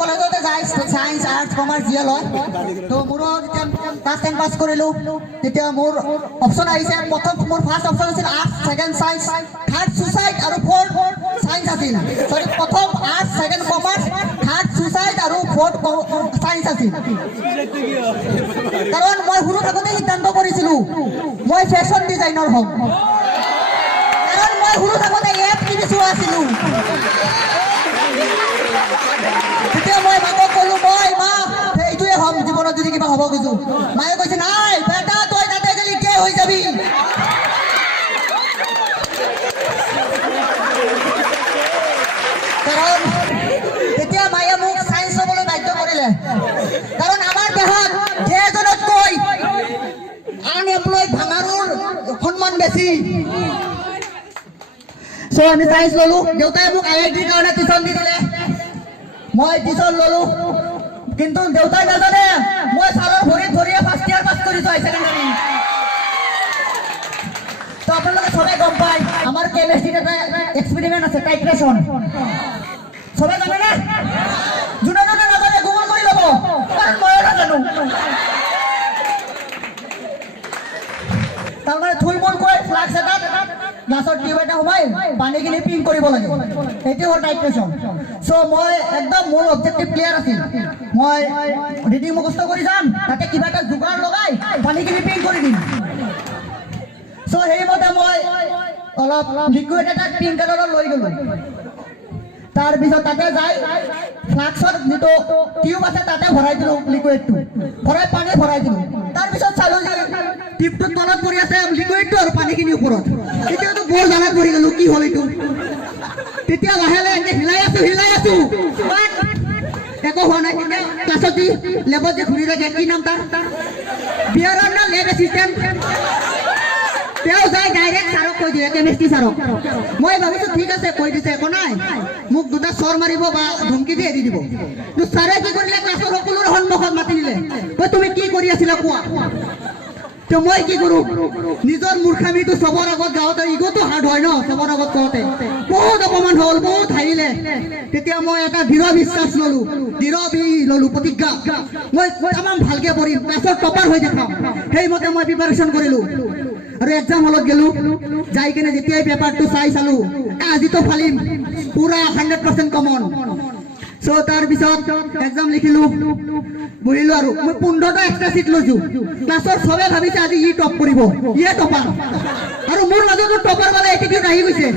কলেজতে যায় science arts commerce যিয়ে লয় তো মোৰো ক্লাছ 10 পাছ কৰিলোঁ তেতিয়া মোৰ অপশ্যন আহিছে প্ৰথম মোৰ ফাৰ্ষ্ট অপশ্যন আছিল arts second science third suicide আৰু ফ'ৰ্থ সায়েন্স আছিল সৰি প্ৰথম arts second commerce third suicide আৰু ফ'ৰ্থ সায়েন্স আছিল কাৰণ মই সৰু থাকোঁতে সিদ্ধান্ত কৰিছিলোঁ মই ফেশ্বন ডিজাইনাৰ হ'ম কাৰণ মই সৰু থাকোঁতে এপ টিভি চোৱা আছিলোঁ তেতিয়া মই মাকক ক'লো মই মা এইটোৱে হ'ম জীৱনত যদি কিবা হ'ব খোজো মায়ে কৈছে নাই বেটা তই তাতে গেলি কে হৈ যাবি কাৰণ তেতিয়া মায়ে মোক চায়েন্স ল'বলৈ বাধ্য কৰিলে কাৰণ আমাৰ দেশত যেজনতকৈ আনএমপ্লয়ড ভাঙাৰুৰ সন্মান বেছি চ' আমি চায়েন্স ল'লো দেউতাই মোক IITৰ কাৰণে টিউশ্যন দি দিলে মই টিউশ্যন ল'লো কিন্তু দেউতাই নাজানে মই ছাৰৰ ভৰিত ধৰিয়ে ফাৰ্ষ্ট ইয়াৰ পাছ কৰিছোঁ হাই ছেকেণ্ডাৰী তো আপোনালোকে চবেই গম পায় আমাৰ কেমেষ্ট্ৰিত এটা এক্সপেৰিমেণ্ট আছে টাইট্ৰেশ্যন চবেই জানেনে যোনে যোনে নাজানে গুগল কৰি ল'ব কাৰণ ময়ো নাজানো তাৰমানে থুলমূলকৈ ফ্লাক্স এটাত গ্লাছৰ টিউব এটা সোমাই পানীখিনি পিং কৰিব লাগে সেইটো হ'ল টাইট্ৰেশ্যন চ' মই একদম মোৰ অবজেক্টিভ ক্লিয়াৰ আছিল মই ৰিডিং মুখস্থ কৰি যাম তাতে কিবা এটা যোগাৰ লগাই পানীখিনি পিং কৰি দিম চ' সেইমতে মই অলপ লিকুইড এটা পিংক কালাৰৰ লৈ গ'লোঁ তাৰপিছত তাতে যাই ফ্লাক্সৰ যিটো টিউব আছে তাতে ভৰাই দিলোঁ লিকুইডটো ভৰাই পানী ভৰাই দিলোঁ তাৰপিছত চালোঁ যে টিউবটোৰ তলত পৰি আছে লিকুইডটো আৰু পানীখিনি ওপৰত তেতিয়াতো বৰ জানাত পৰি গ'লোঁ কি হ'ল এইটো তেতিয়া লাহে লাহে এনেকৈ হিলাই আছোঁ একো হোৱা নাই তেতিয়া ক্লাছত যি লেবত যে ঘূৰি থাকে কি নাম তাৰ বিয়াৰৰ না লেব এছিষ্টেণ্ট তেওঁ যাই ডাইৰেক্ট ছাৰক কৈ দিয়ে কেমেষ্ট্ৰি ছাৰক মই ভাবিছোঁ ঠিক আছে কৈ দিছে একো নাই মোক দুটা চৰ মাৰিব বা ধমকি দি এৰি দিব কিন্তু ছাৰে কি কৰিলে ক্লাছৰ সকলোৰে সন্মুখত মাতি দিলে কৈ তুমি কি কৰি আছিলা কোৱা তো মই কি কৰোঁ নিজৰ মূৰ্খামিটো চবৰ আগত গাঁৱতে ইগোটো হাৰ্ড হয় ন চবৰ আগত কওঁতে বহুত অপমান হ'ল বহুত হাৰিলে তেতিয়া মই এটা দৃঢ় বিশ্বাস ল'লোঁ প্ৰতিজ্ঞা মই তামাম ভালকৈ পঢ়িম ক্লাছত টপাৰ হৈ দেখাম সেইমতে মই প্ৰিপাৰেশ্যন কৰিলোঁ আৰু এক্সাম হলত গ'লোঁ যাই কিনে যেতিয়াই পেপাৰটো চাই চালোঁ আজিতো ফালিম পুৰা 100% কমন চ' তাৰপিছত এক্সাম লিখিলোঁ বহিলোঁ আৰু মই 15টা এক্সট্ৰা চিট লৈছোঁ ক্লাছৰ চবে ভাবিছে আজি ই টপ কৰিব ইয়ে টপাৰ আৰু মোৰ মাজতো টপাৰ মানে এটিটিউড আহি গৈছে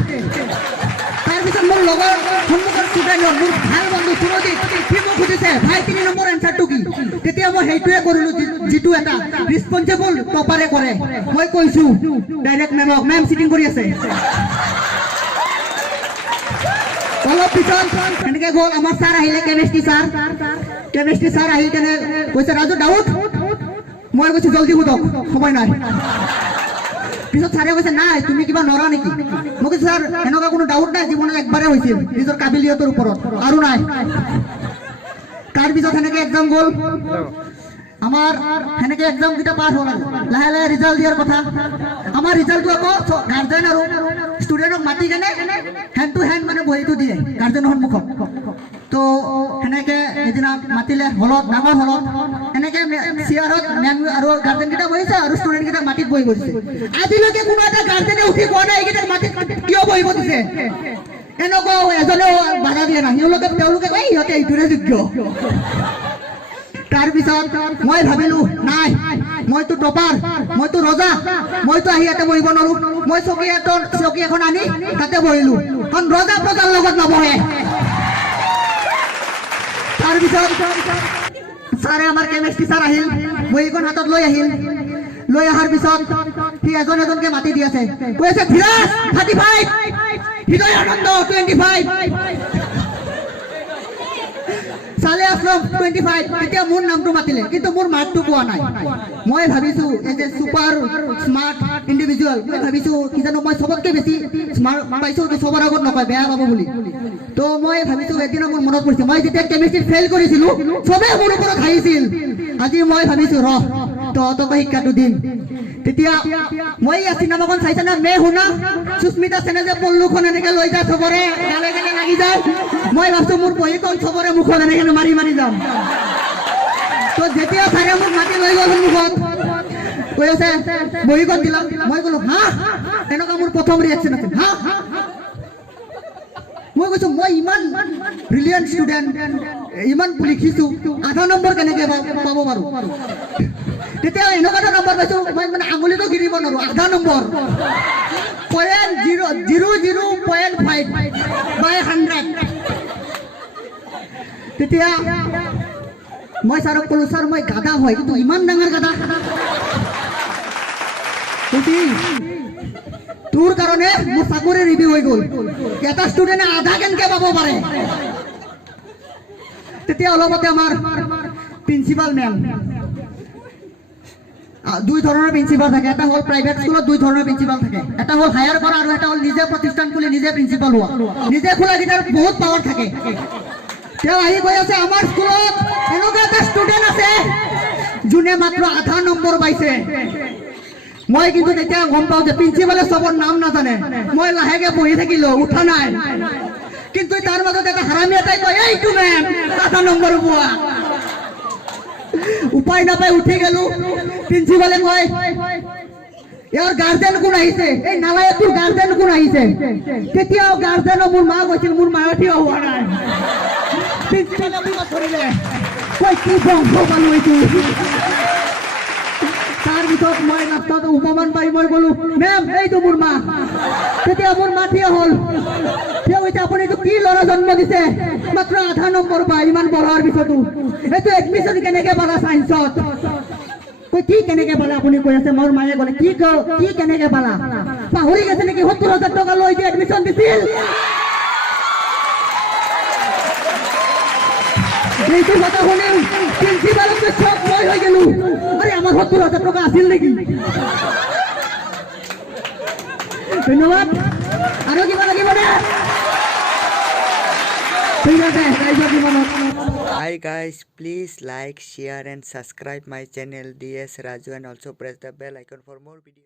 তাৰপিছত মোৰ লগৰ সন্মুখৰ ষ্টুডেণ্টৰ মোৰ ভাল বন্ধু সুৰজিত সি মোক সুধিছে ভাই 3 নম্বৰ এনচাৰটো কি তেতিয়া মই সেইটোৱে কৰিলোঁ যিটো এটা ৰিছপঞ্চিবল টপাৰে কৰে মই কৈছোঁ ডাইৰেক্ট মেমক মেম চিটিং কৰি আছে অলপ পিছত এনেকৈ গ'ল আমাৰ ছাৰ আহিলে কেমেষ্ট্ৰি ছাৰ আহি কেনে কৈছে ৰাজু ডাউট মই কৈছোঁ জলদি সোধক সময় নাই পিছত ছাৰে কৈছে নাই তুমি কিবা নৰা নেকি মই কৈছোঁ ছাৰ এনেকুৱা কোনো ডাউট নাই জীৱনত একবাৰে হৈছিল নিজৰ কাবিলিয়তৰ ওপৰত আৰু নাই তাৰপিছত সেনেকৈ এক্সাম গ'ল আমাৰ সেনেকৈ এক্সামকেইটা পাছ হ'ল আৰু লাহে লাহে ৰিজাল্ট দিয়াৰ কথা আমাৰ ৰিজাল্টটো আকৌ গাৰ্জেন আৰু ষ্টুডেণ্টক মাতি কেনে হেণ্ড টু হেণ্ড মানে বহীটো দিয়ে গাৰ্জেনৰ সন্মুখত তো সেনেকৈ এদিনা মাতিলে হলত ডাঙৰ হলত সেনেকৈ চেয়াৰত মেম আৰু গাৰ্জেনকেইটা বহিছে আৰু ষ্টুডেণ্টকেইটা মাটিত বহি বহিছে আজিলৈকে কোনো এটা গাৰ্জেনে উঠি কোৱা নাই এইকেইটাক মাটিত কিয় বহিব দিছে এনেকুৱা এজনেও বাধা দিয়ে না তেওঁলোকে কয় ইহঁতে এইটোৰে যোগ্য তাৰপিছত মই ভাবিলোঁ নাই মইতো টপাৰ মইতো ৰজা মইতো আহি ইয়াতে বহিব নোৱাৰোঁ মই চকী এখন আনি তাতে বহিলোঁ কাৰণ ৰজা প্ৰজাৰ লগত নবহে তাৰপিছত ছাৰে আমাৰ কেমেষ্ট্ৰি ছাৰ আহিল বহীখন হাতত লৈ আহিল লৈ অহাৰ পিছত সি এজনকৈ মাতি দি আছে কৈ আছে ধীৰাজ 35 হৃদয় আনন্দ 25 চালে আসলাম 25 তেতিয়া মোৰ নামটো মাতিলে কিন্তু মোৰ মাৰ্কটো পোৱা নাই মই ভাবিছোঁ as a super smart individual মই ভাবিছোঁ কি জানো মই চবতকৈ বেছি স্মাৰ্ট পাইছোঁ তো চবৰ আগত নকয় বেয়া পাব বুলি তো মই ভাবিছোঁ এদিনা মোৰ মনত পৰিছে মই যেতিয়া কেমেষ্ট্ৰিত ফেইল কৰিছিলোঁ চবেই মোৰ ওপৰত হাঁহিছিল আজি মই ভাবিছোঁ তহঁতকো শিক্ষাটো দিম তেতিয়া মই এই চিনেমাখন চাইছে না মে শুনা সুস্মিতা সেনে যে পল্লুখন এনেকে লৈ যায় চবৰে গালে গালে লাগি যায় মই ভাবছো মোৰ বহীখন চবৰে মুখত এনেকে মাৰি মাৰি যাম তো যেতিয়া চাৰে মোক মাতি লৈ গ'ল মুখত কৈ আছে বহীখন দিলাম মই ক'লো হা এনেকুৱা মোৰ প্ৰথম ৰিয়েকশ্যন আছিল হা মই কৈছো মই ইমান ব্ৰিলিয়েণ্ট ষ্টুডেণ্ট ইমান লিখিছো আধা নম্বৰ কেনেকে পাব পাৰো তেতিয়া এনেকুৱা এটা নম্বৰ পাইছো মই মানে আঙুলিটো গিৰিব নোৱাৰো আধা নম্বৰ 0.00.5 by 100 তেতিয়া মই ছাৰক ক'লো ছাৰ মই গাধা হয় কিন্তু ইমান ডাঙৰ গাধা তোৰ কাৰণে মোৰ চাকৰি ৰিভিউ হৈ গ'ল এটা ষ্টুডেণ্টে আধা কেনেকে পাব পাৰে তেতিয়া অলপতে আমাৰ প্ৰিন্সিপাল মেম দুই ধৰণৰ প্ৰিন্সিপাল থাকে এটা হ'ল প্ৰাইভেট স্কুলত দুই ধৰণৰ প্ৰিন্সিপাল থাকে এটা হ'ল হায়াৰ কৰা আৰু এটা হ'ল নিজে প্ৰতিষ্ঠান খুলি নিজে প্ৰিন্সিপাল হোৱা নিজে খোলা কেইটাৰ বহুত পাৱাৰ থাকে তেওঁ আহি কৈ আছে আমাৰ স্কুলত এনেকুৱা এটা ষ্টুডেণ্ট আছে যোনে মাত্ৰ আধা নম্বৰ পাইছে মই কিন্তু তেতিয়া গম পাওঁ যে প্ৰিন্সিপালে চবৰ নাম নাজানে মই লাহেকে বহি থাকিলো উঠা নাই কিন্তু তাৰ মাজত এটা হাৰামী এটাই কয় এইটো মেম আধা নম্বৰ পোৱা উপায় নাপাই উঠি গেলো প্ৰিন্সিপালে কয় ইয়াৰ গাৰ্জেন কোন আহিছে এই নালায়কটোৰ গাৰ্জেন কোন আহিছে তেতিয়াও গাৰ্জেনো মোৰ মা কৈছিল মোৰ মায়ে থিয় হোৱা নাই প্ৰিন্সিপালে মোক ধৰিলে কয় কি বংশ পালো এইটো তাৰ পিছত মই ৰাস্তাত উপমান পাই মই ক'লো মেম এইটো মোৰ মা তেতিয়া মোৰ মা থিয় হ'ল তেওঁ কৈছে আপুনি এইটো কি ল'ৰা জন্ম দিছে মাত্ৰ আধা নম্বৰ পায় ইমান পঢ়াৰ পিছতো এইটো এডমিশ্যন কেনেকে পালা চাইন্সত কৈ কি কেনেকে পালা আপুনি কৈ আছে মোৰ মায়ে ক'লে কি কেনেকে পালা পাহৰি গৈছে নেকি 70,000 টকা লৈ যে এডমিশ্যন দিছিল এইটো কথা শুনি প্ৰিন্সিপালকে চক মই হৈ গেলো আৰে আমাৰ 70,000 টাকা আছিল নেকি ধন্যবাদ আৰু কিবা লাগিব নে ঠিক আছে গাইজ জীৱনত Hi guys, please like, share and subscribe my channel DS Raju and also press the bell icon for more videos.